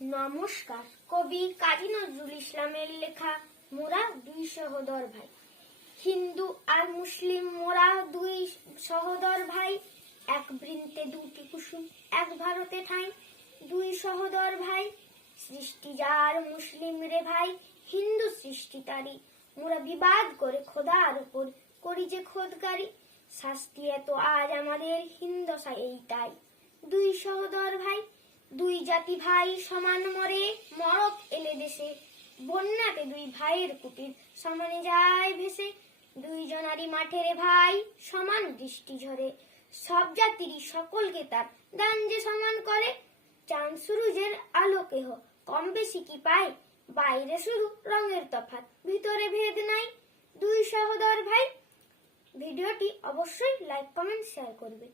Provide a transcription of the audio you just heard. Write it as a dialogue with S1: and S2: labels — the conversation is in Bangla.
S1: নমস্কার। কবি কাজী নজরুল ইসলামের লেখা মোরা দুই সহোদর ভাই। হিন্দু আর মুসলিম মোরা দুই সহোদর ভাই। এক বৃন্তে দুটি কুসুম, এক ভারতে ঠাই। দুই সহোদর ভাই, সৃষ্টি যার মুসলিম রে ভাই। হিন্দু সৃষ্টি তারি মোরা বিবাদ করে খোদার উপর করি যে খোদকারী শাস্তি এত আজ আমাদের হিন্দসা এইটাই। দুই সহোদর ভাই জাতি ভাই সমান মরে, মরক এলে দেশে। বন্যাতে দুই ভাইয়ের কুটির সমানে যায় ভেসে। দুই জনারই মাঠেরে ভাই, সমান দৃষ্টি ঝরে। সব জাতিরই সকলকে তার দান যে সমান করে। চাঁদ সুরুজের আলো কেহ, কম বেশি কি পায়? বাইরে শুধু রঙের তফাৎ, ভিতরে ভেদ নাই। দুই সহোদর ভাই, ভিডিওটি অবশ্যই লাইক কমেন্ট শেয়ার করবে।